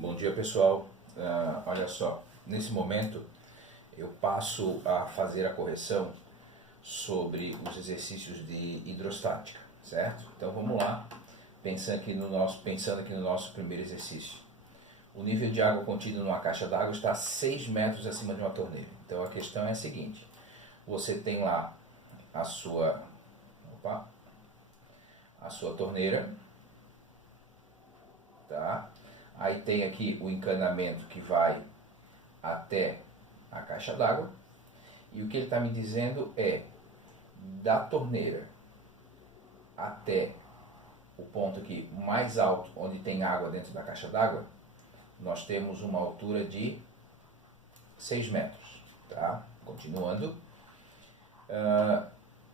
Bom dia, pessoal. Olha só, nesse momento eu passo a fazer a correção sobre os exercícios de hidrostática, certo? Então vamos lá, pensando aqui no nosso primeiro exercício. O nível de água contida numa caixa d'água está a 6 metros acima de uma torneira. Então a questão é a seguinte: você tem lá a sua torneira, tá? Aí tem aqui o encanamento que vai até a caixa d'água. E o que ele está me dizendo é, da torneira até o ponto aqui mais alto, onde tem água dentro da caixa d'água, nós temos uma altura de 6 metros. Tá? Continuando.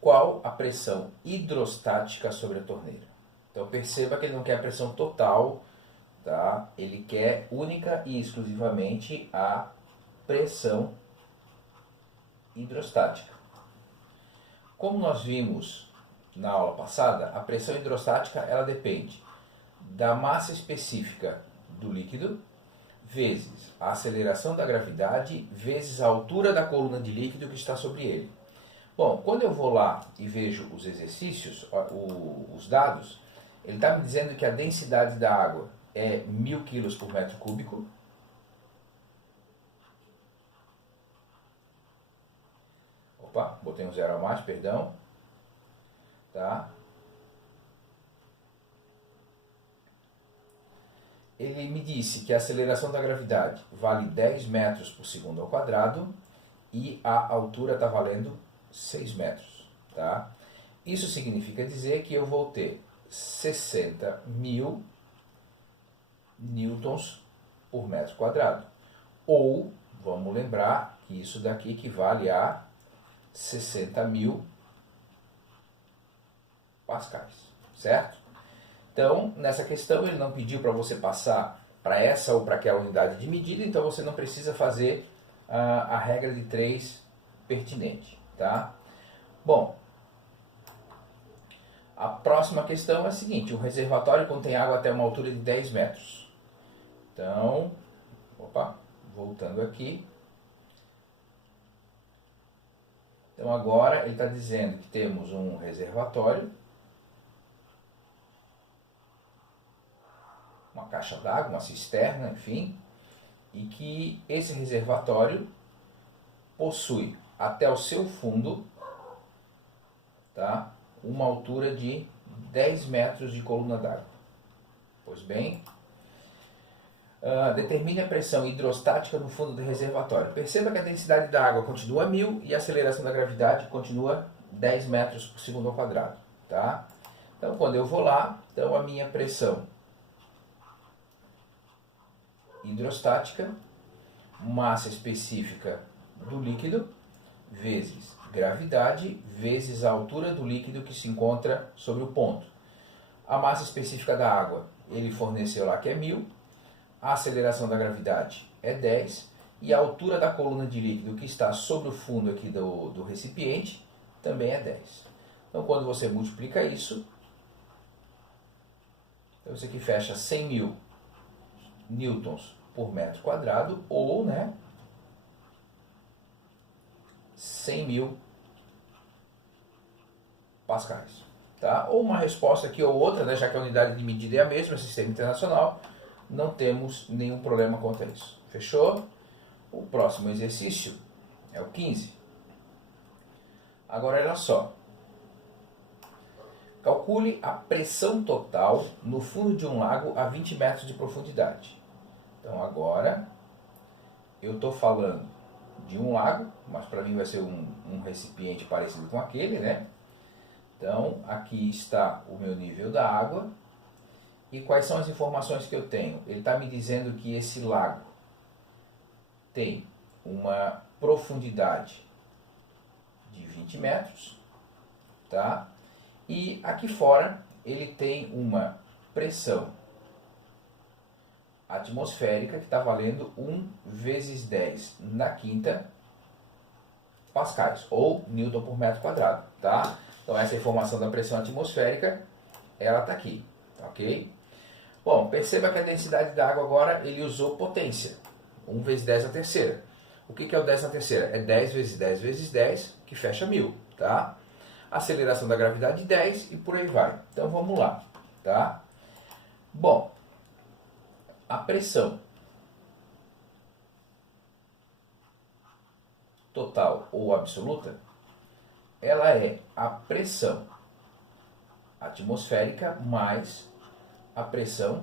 Qual a pressão hidrostática sobre a torneira? Então perceba que ele não quer a pressão total, tá? Ele quer única e exclusivamente a pressão hidrostática. Como nós vimos na aula passada, a pressão hidrostática ela depende da massa específica do líquido vezes a aceleração da gravidade vezes a altura da coluna de líquido que está sobre ele. Bom, quando eu vou lá e vejo os exercícios, os dados, ele está me dizendo que a densidade da água é 1000 kg por metro cúbico. Opa, botei um zero a mais, perdão. Tá? Ele me disse que a aceleração da gravidade vale 10 metros por segundo ao quadrado e a altura está valendo 6 metros. Tá? Isso significa dizer que eu vou ter 60.000 newtons por metro quadrado. Ou, vamos lembrar que isso daqui equivale a 60.000 pascais, certo? Então, nessa questão, ele não pediu para você passar para essa ou para aquela unidade de medida, então você não precisa fazer a regra de 3 pertinente, tá? Bom, a próxima questão é a seguinte: o reservatório contém água até uma altura de 10 metros. Então, voltando aqui. Então agora ele está dizendo que temos um reservatório, uma caixa d'água, uma cisterna, enfim, e que esse reservatório possui até o seu fundo, tá, uma altura de 10 metros de coluna d'água. Pois bem, determine a pressão hidrostática no fundo do reservatório. Perceba que a densidade da água continua 1000 e a aceleração da gravidade continua 10 metros por segundo ao quadrado. Tá? Então, quando eu vou lá, então a minha pressão hidrostática, massa específica do líquido, vezes gravidade, vezes a altura do líquido que se encontra sobre o ponto. A massa específica da água, ele forneceu lá que é 1000. A aceleração da gravidade é 10 e a altura da coluna de líquido que está sobre o fundo aqui do recipiente também é 10. Então, quando você multiplica isso, então isso aqui fecha 100.000 newtons por metro quadrado ou, 100.000 pascais. Tá? Ou uma resposta aqui ou outra, já que a unidade de medida é a mesma, sistema internacional, não temos nenhum problema quanto a isso. Fechou? O próximo exercício é o 15. Agora olha só. Calcule a pressão total no fundo de um lago a 20 metros de profundidade. Então agora eu estou falando de um lago, mas para mim vai ser um recipiente parecido com aquele, né? Então aqui está o meu nível da água. E quais são as informações que eu tenho? Ele está me dizendo que esse lago tem uma profundidade de 20 metros, tá? E aqui fora ele tem uma pressão atmosférica que está valendo 1 vezes 10 na quinta pascais, ou newton por metro quadrado, tá? Então essa informação da pressão atmosférica, ela está aqui, ok? Bom, perceba que a densidade da água agora ele usou potência. 1 vezes 10 a terceira. O que é o 10 na terceira? É 10 vezes 10 vezes 10, que fecha 1000, tá? Aceleração da gravidade 10 e por aí vai. Então vamos lá, tá? Bom, a pressão total ou absoluta, ela é a pressão atmosférica mais a pressão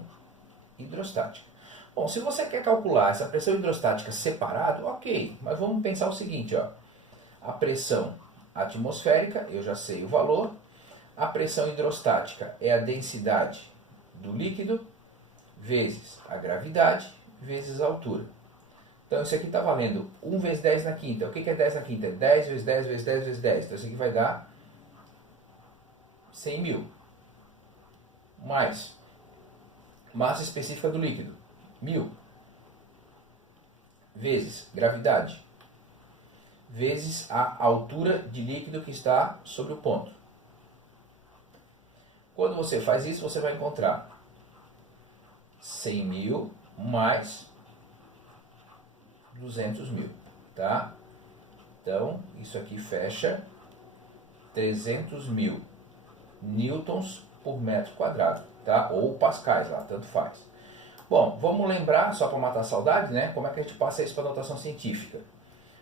hidrostática. Bom, se você quer calcular essa pressão hidrostática separado, ok, mas vamos pensar o seguinte, ó. A pressão atmosférica, eu já sei o valor, a pressão hidrostática é a densidade do líquido vezes a gravidade vezes a altura. Então isso aqui está valendo 1 vezes 10 na quinta. O que é 10 na quinta? É 10 vezes 10 vezes 10 vezes 10. Então isso aqui vai dar 100 mil. Mais massa específica do líquido, 1000. Vezes gravidade. Vezes a altura de líquido que está sobre o ponto. Quando você faz isso, você vai encontrar 100 mil mais 200 mil, tá? Então, isso aqui fecha 300 mil newtons por metro quadrado, tá? Ou pascais lá, tanto faz. Bom, vamos lembrar, só para matar a saudade, né? Como é que a gente passa isso para notação científica?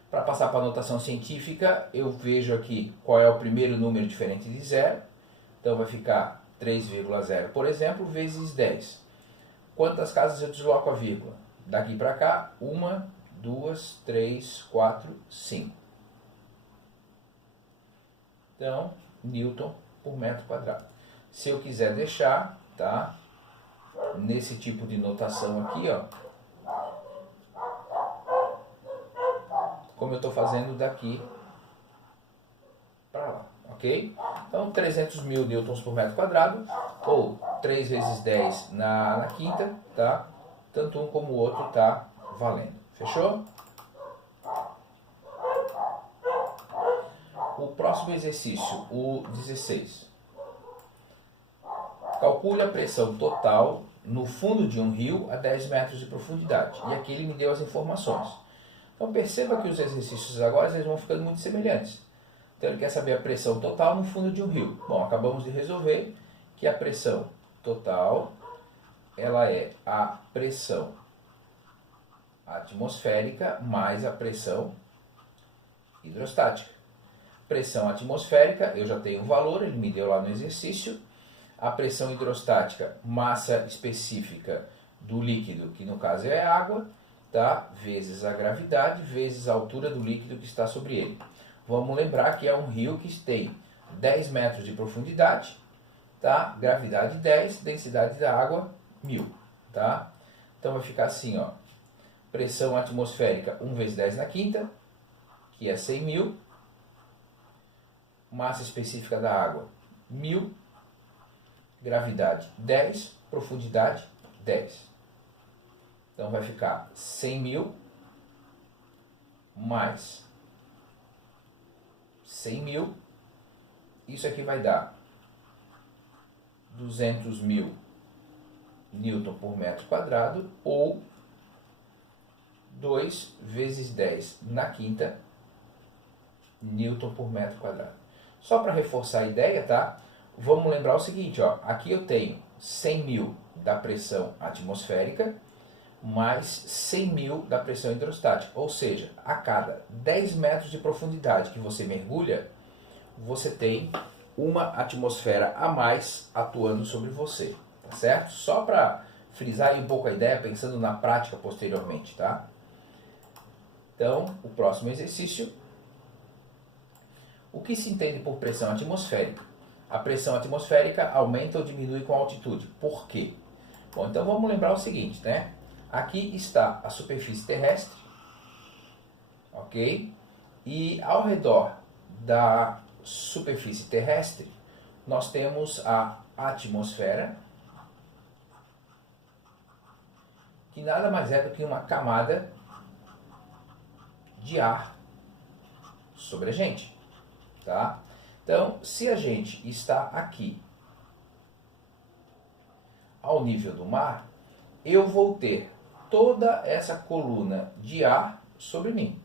Para passar para notação científica, eu vejo aqui qual é o primeiro número diferente de zero. Então, vai ficar 3,0, por exemplo, vezes 10. Quantas casas eu desloco a vírgula? Daqui para cá, 1, 2, 3, 4, 5. Então, Newton por metro quadrado. Se eu quiser deixar, tá? Nesse tipo de notação aqui, ó. Como eu estou fazendo daqui para lá, ok? Então, 300 mil newtons por metro quadrado, ou 3 vezes 10 na quinta, tá? Tanto um como o outro tá valendo. Fechou? O próximo exercício, o 16. Calcule a pressão total no fundo de um rio a 10 metros de profundidade. E aqui ele me deu as informações. Então perceba que os exercícios agora eles vão ficando muito semelhantes. Então ele quer saber a pressão total no fundo de um rio. Bom, acabamos de resolver que a pressão total ela é a pressão atmosférica mais a pressão hidrostática. Pressão atmosférica, eu já tenho o valor, ele me deu lá no exercício. A pressão hidrostática, massa específica do líquido, que no caso é água, tá? Vezes a gravidade, vezes a altura do líquido que está sobre ele. Vamos lembrar que é um rio que tem 10 metros de profundidade, tá? Gravidade 10, densidade da água 1000, tá? Então vai ficar assim, ó. Pressão atmosférica 1 vezes 10 na quinta, que é 100 mil. Massa específica da água 1000. Gravidade 10, profundidade 10. Então vai ficar 100 mil mais 100 mil. Isso aqui vai dar 200 mil newton por metro quadrado, ou 2 vezes 10 na quinta newton por metro quadrado. Só para reforçar a ideia, tá? Vamos lembrar o seguinte, ó. Aqui eu tenho 100 mil da pressão atmosférica mais 100 mil da pressão hidrostática. Ou seja, a cada 10 metros de profundidade que você mergulha, você tem uma atmosfera a mais atuando sobre você, tá certo? Só para frisar aí um pouco a ideia, pensando na prática posteriormente, tá? Então, o próximo exercício. O que se entende por pressão atmosférica? A pressão atmosférica aumenta ou diminui com a altitude. Por quê? Bom, então vamos lembrar o seguinte, né? Aqui está a superfície terrestre, ok? E ao redor da superfície terrestre, nós temos a atmosfera, que nada mais é do que uma camada de ar sobre a gente, tá? Então, se a gente está aqui ao nível do mar, eu vou ter toda essa coluna de ar sobre mim.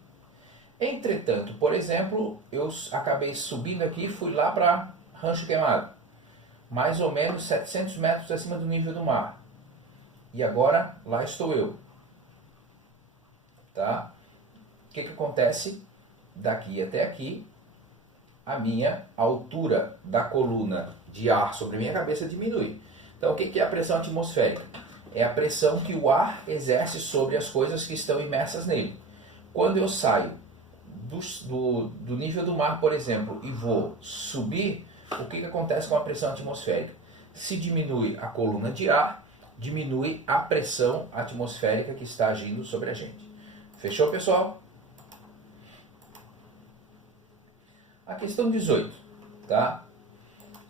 Entretanto, por exemplo, eu acabei subindo aqui e fui lá para Rancho Queimado, mais ou menos 700 metros acima do nível do mar. E agora, lá estou eu. Tá? O que acontece? Daqui até aqui, a minha altura da coluna de ar sobre a minha cabeça diminui. Então, o que é a pressão atmosférica? É a pressão que o ar exerce sobre as coisas que estão imersas nele. Quando eu saio do nível do mar, por exemplo, e vou subir, o que acontece com a pressão atmosférica? Se diminui a coluna de ar, diminui a pressão atmosférica que está agindo sobre a gente. Fechou, pessoal? A questão 18, tá?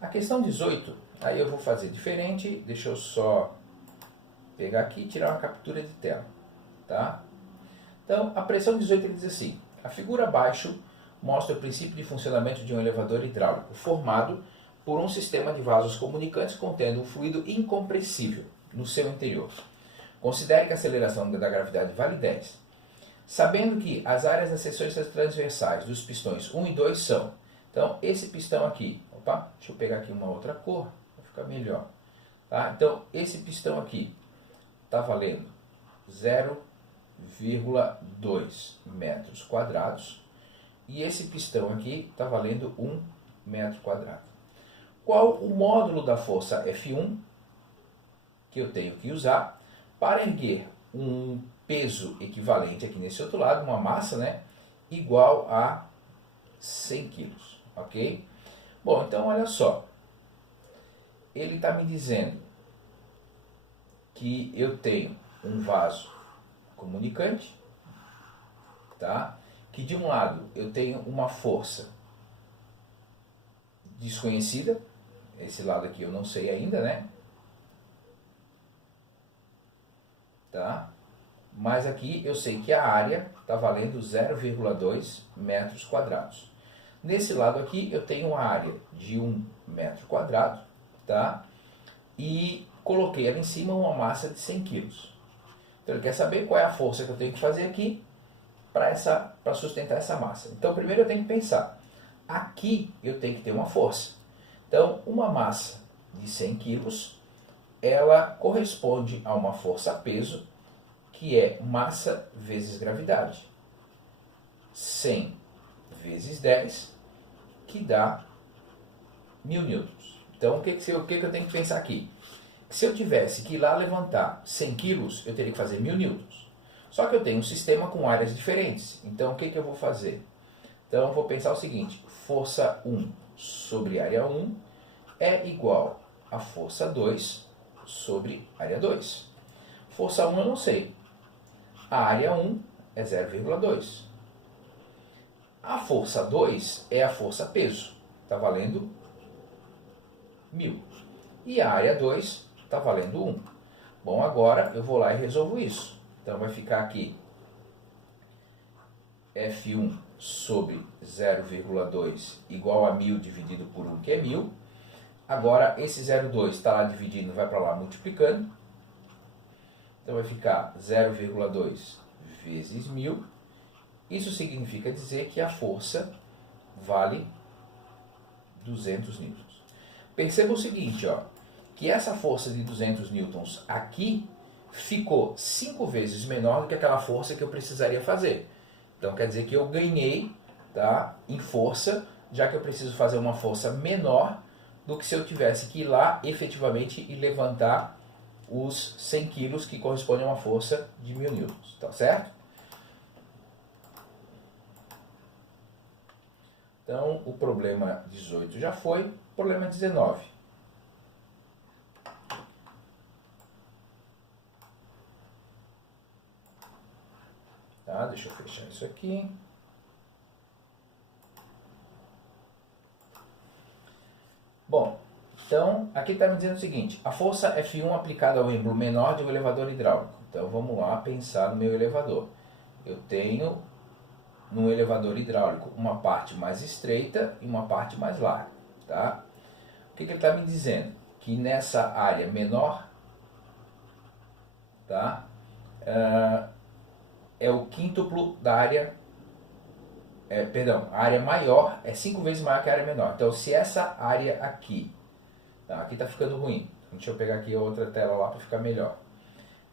A questão 18, aí eu vou fazer diferente, deixa eu só pegar aqui e tirar uma captura de tela, tá? Então, a pressão 18 ele diz assim: a figura abaixo mostra o princípio de funcionamento de um elevador hidráulico formado por um sistema de vasos comunicantes contendo um fluido incompressível no seu interior. Considere que a aceleração da gravidade vale 10. Sabendo que as áreas das seções transversais dos pistões 1 e 2 são... Então, esse pistão aqui... Opa, deixa eu pegar aqui uma outra cor, para ficar melhor. Tá? Então, esse pistão aqui está valendo 0,2 metros quadrados. E esse pistão aqui está valendo 1 metro quadrado. Qual o módulo da força F1 que eu tenho que usar para erguer um peso equivalente aqui nesse outro lado, uma massa, né, igual a 100 quilos, ok? Bom, então olha só, ele está me dizendo que eu tenho um vaso comunicante, tá? Que de um lado eu tenho uma força desconhecida, esse lado aqui eu não sei ainda, né? Tá? Mas aqui eu sei que a área está valendo 0,2 metros quadrados. Nesse lado aqui eu tenho uma área de 1 metro quadrado, tá? E coloquei ali em cima uma massa de 100 quilos. Então ele quer saber qual é a força que eu tenho que fazer aqui para sustentar essa massa. Então primeiro eu tenho que pensar, aqui eu tenho que ter uma força. Então uma massa de 100 quilos, ela corresponde a uma força-peso, que é massa vezes gravidade. 100 vezes 10, que dá 1000 newtons. Então, o que eu tenho que pensar aqui? Se eu tivesse que ir lá levantar 100 quilos, eu teria que fazer 1000 newtons. Só que eu tenho um sistema com áreas diferentes. Então, o que eu vou fazer? Então, eu vou pensar o seguinte: força 1 sobre área 1 é igual a força 2 sobre área 2. Força 1 eu não sei. A área 1 é 0,2. A força 2 é a força peso. Está valendo 1000. E a área 2 está valendo 1. Bom, agora eu vou lá e resolvo isso. Então vai ficar aqui F1 sobre 0,2 igual a 1000 dividido por 1, que é 1000. Agora esse 0,2 está lá dividindo, vai para lá multiplicando. Então vai ficar 0,2 vezes 1000. Isso significa dizer que a força vale 200 newtons. Perceba o seguinte, ó, que essa força de 200 newtons aqui ficou 5 vezes menor do que aquela força que eu precisaria fazer. Então quer dizer que eu ganhei, tá, em força, já que eu preciso fazer uma força menor do que se eu tivesse que ir lá efetivamente e levantar os 100 quilos, que correspondem a uma força de 1000 newtons, tá certo? Então, o problema 18 já foi, problema 19. Tá, deixa eu fechar isso aqui. Bom, então, aqui está me dizendo o seguinte: a força F1 aplicada ao êmbolo menor de um elevador hidráulico. Então, vamos lá pensar no meu elevador. Eu tenho, num elevador hidráulico, uma parte mais estreita e uma parte mais larga. Tá? O que ele está me dizendo? Que nessa área menor tá? É o quíntuplo da área, a área maior é 5 vezes maior que a área menor. Então, se essa área aqui, tá? Aqui está ficando ruim. Deixa eu pegar aqui a outra tela lá para ficar melhor.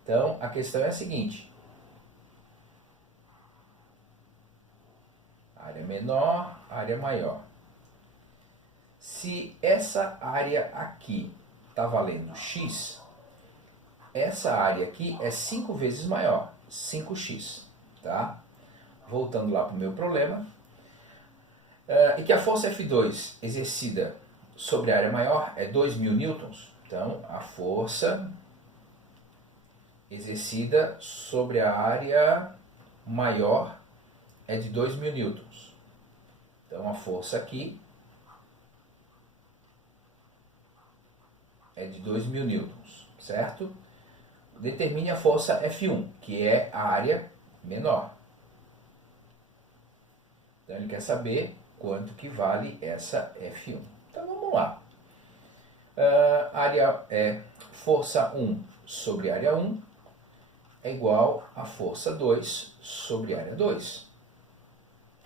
Então, a questão é a seguinte. Área menor, área maior. Se essa área aqui está valendo x, essa área aqui é 5 vezes maior, 5x, tá? Voltando lá para o meu problema. E que a força F2 exercida sobre a área maior é 2.000 newtons. Então, a força exercida sobre a área maior é de 2.000 newtons. Então, a força aqui é de 2.000 newtons, certo? Determine a força F1, que é a área menor. Então, ele quer saber quanto que vale essa F1. Então, vamos lá. Força 1 sobre área 1 é igual a força 2 sobre área 2.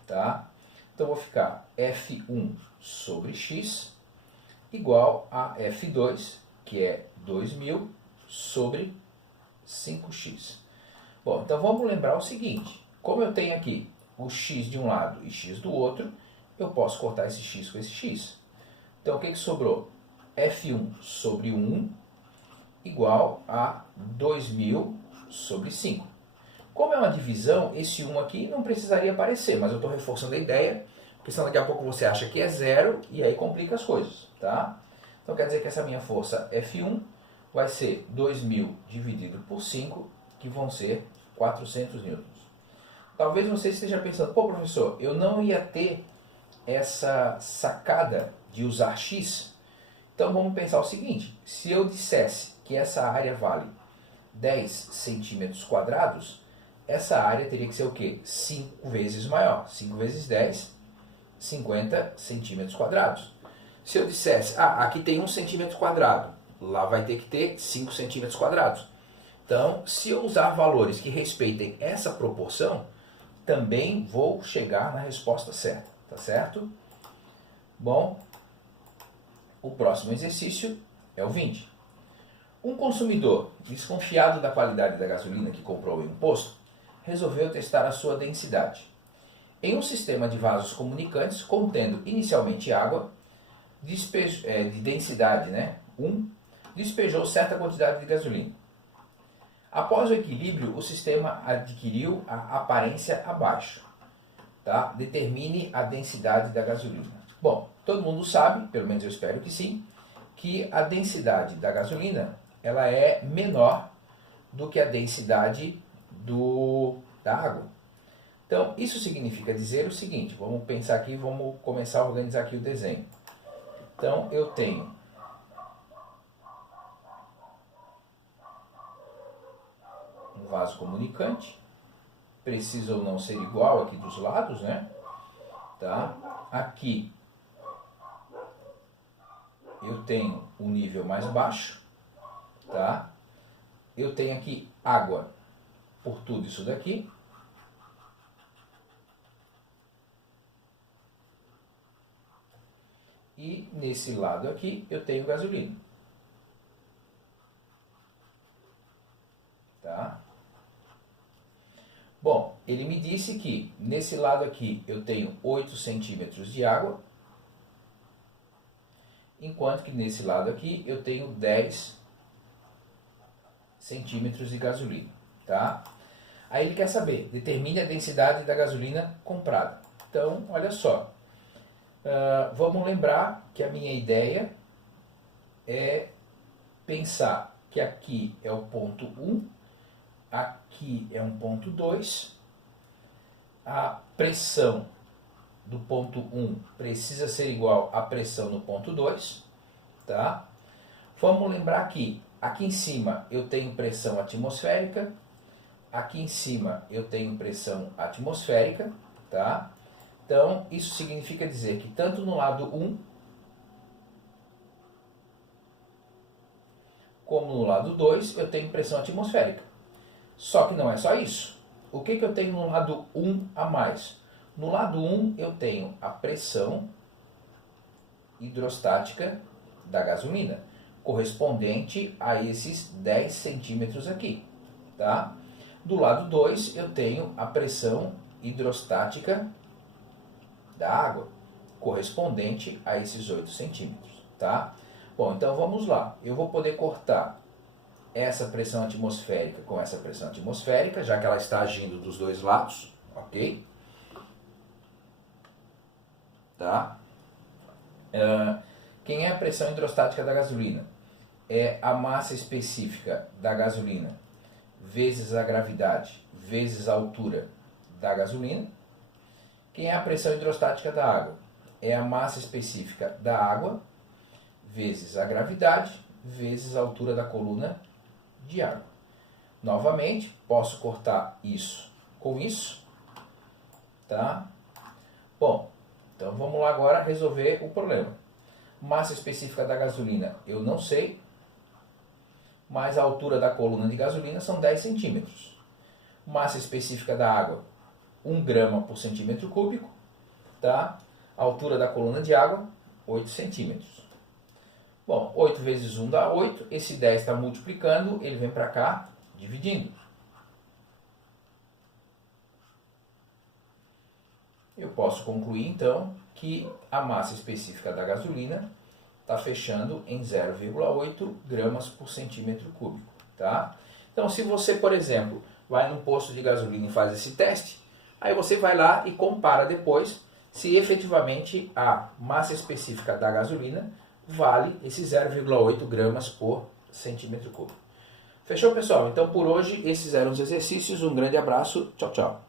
Tá? Então, vou ficar F1 sobre x igual a F2, que é 2.000 sobre 5x. Bom, então vamos lembrar o seguinte. Como eu tenho aqui o x de um lado e x do outro, eu posso cortar esse x com esse x. Então, o que sobrou? F1 sobre 1 igual a 2.000 sobre 5. Como é uma divisão, esse 1 aqui não precisaria aparecer, mas eu estou reforçando a ideia, porque senão daqui a pouco você acha que é zero e aí complica as coisas, tá? Então quer dizer que essa minha força F1 vai ser 2.000 dividido por 5, que vão ser 400 newtons. Talvez você esteja pensando, pô professor, eu não ia ter essa sacada de usar x. Então vamos pensar o seguinte, se eu dissesse que essa área vale 10 centímetros quadrados, essa área teria que ser o quê? 5 vezes maior. 5 vezes 10, 50 centímetros quadrados. Se eu dissesse, aqui tem 1 centímetro quadrado, lá vai ter que ter 5 centímetros quadrados. Então, se eu usar valores que respeitem essa proporção, também vou chegar na resposta certa, tá certo? Bom, o próximo exercício é o 20. Um consumidor, desconfiado da qualidade da gasolina que comprou em um posto, resolveu testar a sua densidade. Em um sistema de vasos comunicantes contendo inicialmente água, de densidade 1, despejou certa quantidade de gasolina. Após o equilíbrio, o sistema adquiriu a aparência abaixo. Tá? Determine a densidade da gasolina. Bom, todo mundo sabe, pelo menos eu espero que sim, que a densidade da gasolina ela é menor do que a densidade da água. Então, isso significa dizer o seguinte, vamos pensar aqui, vamos começar a organizar aqui o desenho. Então, eu tenho um vaso comunicante, precisa ou não ser igual aqui dos lados, né? Tá? Aqui eu tenho um nível mais baixo, tá? Eu tenho aqui água por tudo isso daqui. E nesse lado aqui eu tenho gasolina. Tá? Bom, ele me disse que nesse lado aqui eu tenho 8 centímetros de água, enquanto que nesse lado aqui eu tenho 10 centímetros de gasolina. Tá? Aí ele quer saber, determine a densidade da gasolina comprada. Então, olha só. Vamos lembrar que a minha ideia é pensar que aqui é o ponto 1, aqui é um ponto 2, a pressão do ponto 1 precisa ser igual à pressão no ponto 2, tá? Vamos lembrar que aqui em cima eu tenho pressão atmosférica, aqui em cima eu tenho pressão atmosférica, tá? Então, isso significa dizer que tanto no lado 1 como no lado 2 eu tenho pressão atmosférica. Só que não é só isso. O que eu tenho no lado 1 a mais? No lado 1 eu tenho a pressão hidrostática da gasolina, correspondente a esses 10 centímetros aqui. Tá? Do lado 2 eu tenho a pressão hidrostática da água, correspondente a esses 8 centímetros. Tá? Bom, então vamos lá. Eu vou poder cortar essa pressão atmosférica com essa pressão atmosférica, já que ela está agindo dos dois lados, ok? Tá? Quem é a pressão hidrostática da gasolina? É a massa específica da gasolina vezes a gravidade vezes a altura da gasolina. Quem é a pressão hidrostática da água? É a massa específica da água vezes a gravidade vezes a altura da coluna de água. Novamente, posso cortar isso com isso, tá? Bom, então vamos lá agora resolver o problema. Massa específica da gasolina eu não sei, mas a altura da coluna de gasolina são 10 centímetros. Massa específica da água, 1 grama por centímetro cúbico, tá? A altura da coluna de água, 8 centímetros. Bom, 8 vezes 1 dá 8, esse 10 está multiplicando, ele vem para cá, dividindo. Eu posso concluir, então, que a massa específica da gasolina está fechando em 0,8 gramas por centímetro cúbico. Tá? Então, se você, por exemplo, vai num posto de gasolina e faz esse teste, aí você vai lá e compara depois se efetivamente a massa específica da gasolina vale esses 0,8 gramas por centímetro cúbico. Fechou, pessoal? Então, por hoje, esses eram os exercícios. Um grande abraço. Tchau, tchau.